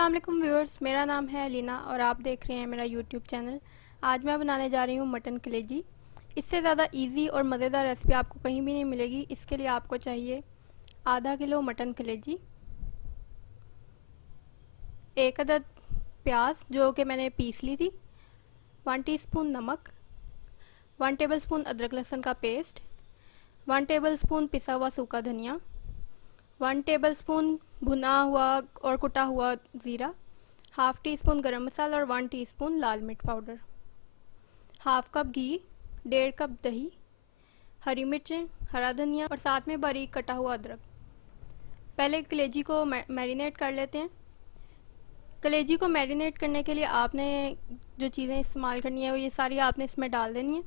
अस्सलाम वालेकुम व्यूअर्स, मेरा नाम है अलीना और आप देख रहे हैं मेरा यूट्यूब चैनल। आज मैं बनाने जा रही हूँ मटन कलेजी। इससे ज़्यादा इजी और मज़ेदार रेसिपी आपको कहीं भी नहीं मिलेगी। इसके लिए आपको चाहिए आधा किलो मटन कलेजी, 1 अदद प्याज जो कि मैंने पीस ली थी, 1 टीस्पून नमक, 1 टेबलस्पून अदरक लहसुन का पेस्ट, 1 टेबलस्पून पिसा हुआ सूखा धनिया, 1 टेबलस्पून भुना हुआ और कुटा हुआ ज़ीरा, हाफ़ टी स्पून गरम मसाला और 1 टीस्पून लाल मिर्च पाउडर, हाफ़ कप घी, 1.5 कप दही, हरी मिर्चें, हरा धनिया और साथ में बारीक कटा हुआ अदरक। पहले कलेजी को मैरिनेट कर लेते हैं। कलेजी को मैरिनेट करने के लिए आपने जो चीज़ें इस्तेमाल करनी है वो ये सारी आपने इसमें डाल देनी है।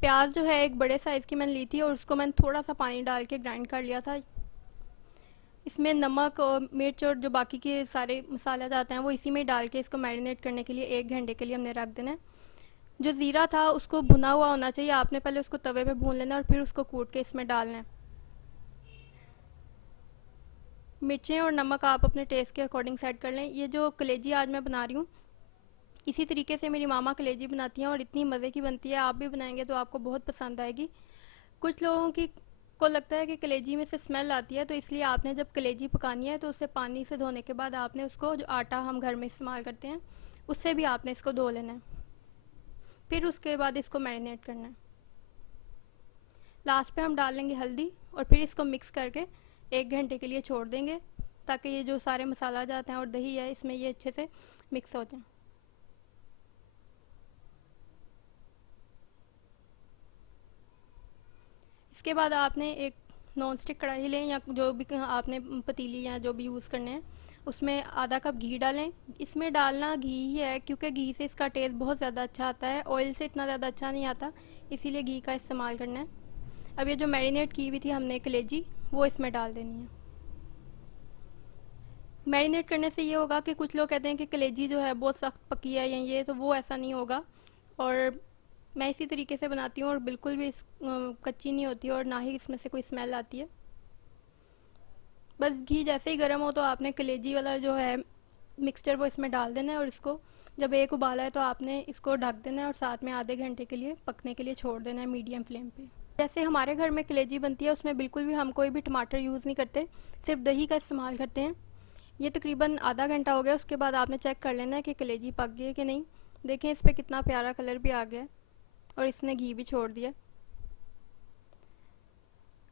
प्याज जो है एक बड़े साइज़ की मैंने ली थी और उसको मैंने थोड़ा सा पानी डाल के ग्राइंड कर लिया था। इसमें नमक और मिर्च और जो बाकी के सारे मसाले जाते हैं वो इसी में डाल के इसको मैरिनेट करने के लिए 1 घंटे के लिए हमने रख देना है। जो ज़ीरा था उसको भुना हुआ होना चाहिए, आपने पहले उसको तवे पे भून लेना और फिर उसको कूट के इसमें डालना है। मिर्चें और नमक आप अपने टेस्ट के अकॉर्डिंग सेट कर लें। ये जो कलेजी आज मैं बना रही हूँ इसी तरीके से मेरी मामा कलेजी बनाती हैं और इतनी मज़े की बनती है। आप भी बनाएंगे तो आपको बहुत पसंद आएगी। कुछ लोगों की को लगता है कि कलेजी में से स्मेल आती है, तो इसलिए आपने जब कलेजी पकानी है तो उसे पानी से धोने के बाद आपने उसको जो आटा हम घर में इस्तेमाल करते हैं उससे भी आपने इसको धो लेना है। फिर उसके बाद इसको मैरिनेट करना है। लास्ट पे हम डाल लेंगे हल्दी और फिर इसको मिक्स करके 1 घंटे के लिए छोड़ देंगे ताकि ये जो सारे मसाला जाते हैं और दही है इसमें ये अच्छे से मिक्स हो जाए। इसके बाद आपने एक नॉन स्टिक कढ़ाई लें या जो भी आपने पतीली या जो भी यूज़ करने हैं उसमें आधा कप घी डालें। इसमें डालना घी ही है क्योंकि घी से इसका टेस्ट बहुत ज़्यादा अच्छा आता है, ऑयल से इतना ज़्यादा अच्छा नहीं आता, इसीलिए घी का इस्तेमाल करना है। अब ये जो मैरिनेट की हुई थी हमने कलेजी वो इसमें डाल देनी है। मैरिनेट करने से ये होगा कि कुछ लोग कहते हैं कि कलेजी जो है बहुत सख्त पकी है या ये, तो वो ऐसा नहीं होगा। और मैं इसी तरीके से बनाती हूँ और बिल्कुल भी कच्ची नहीं होती और ना ही इसमें से कोई स्मेल आती है। बस घी जैसे ही गर्म हो तो आपने कलेजी वाला जो है मिक्सचर वो इसमें डाल देना है और इसको जब एक उबाला है तो आपने इसको ढक देना है और साथ में आधे घंटे के लिए पकने के लिए छोड़ देना है मीडियम फ्लेम पे। जैसे हमारे घर में कलेजी बनती है उसमें बिल्कुल भी हम कोई भी टमाटर यूज़ नहीं करते, सिर्फ दही का इस्तेमाल करते हैं। ये तकरीबन आधा घंटा हो गया। उसके बाद आपने चेक कर लेना है कि कलेजी पक गई है कि नहीं। देखें इस पर कितना प्यारा कलर भी आ गया है और इसने घी भी छोड़ दिया।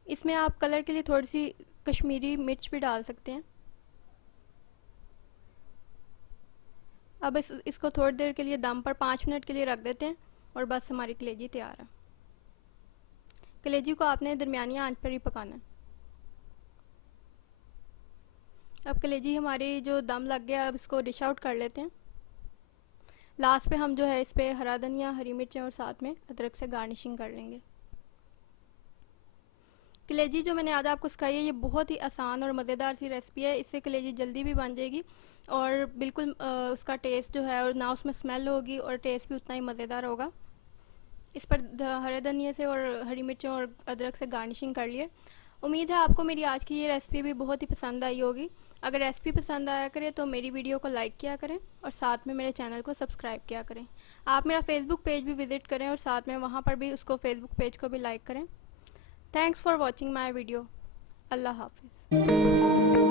इसमें आप कलर के लिए थोड़ी सी कश्मीरी मिर्च भी डाल सकते हैं। अब इसको थोड़ी देर के लिए दम पर 5 मिनट के लिए रख देते हैं और बस हमारी कलेजी तैयार है। कलेजी को आपने दरमियानी आंच पर ही पकाना है। अब कलेजी हमारी जो दम लग गया, अब इसको डिश आउट कर लेते हैं। लास्ट पे हम जो है इस पर हरा धनिया, हरी मिर्चें और साथ में अदरक से गार्निशिंग कर लेंगे। कलेजी जो मैंने आज आपको सिखाई है ये बहुत ही आसान और मज़ेदार सी रेसिपी है। इससे कलेजी जल्दी भी बन जाएगी और बिल्कुल उसका टेस्ट जो है और ना उसमें स्मेल होगी और टेस्ट भी उतना ही मज़ेदार होगा। इस पर हरे धनिया से और हरी मिर्चों और अदरक से गार्निशिंग कर लिए। उम्मीद है आपको मेरी आज की ये रेसिपी भी बहुत ही पसंद आई होगी। अगर रेसिपी पसंद आया करे तो मेरी वीडियो को लाइक किया करें और साथ में मेरे चैनल को सब्सक्राइब किया करें। आप मेरा फेसबुक पेज भी विज़िट करें और साथ में वहाँ पर भी उसको फेसबुक पेज को भी लाइक करें। Thanks for watching my video. अल्लाह हाफिज़।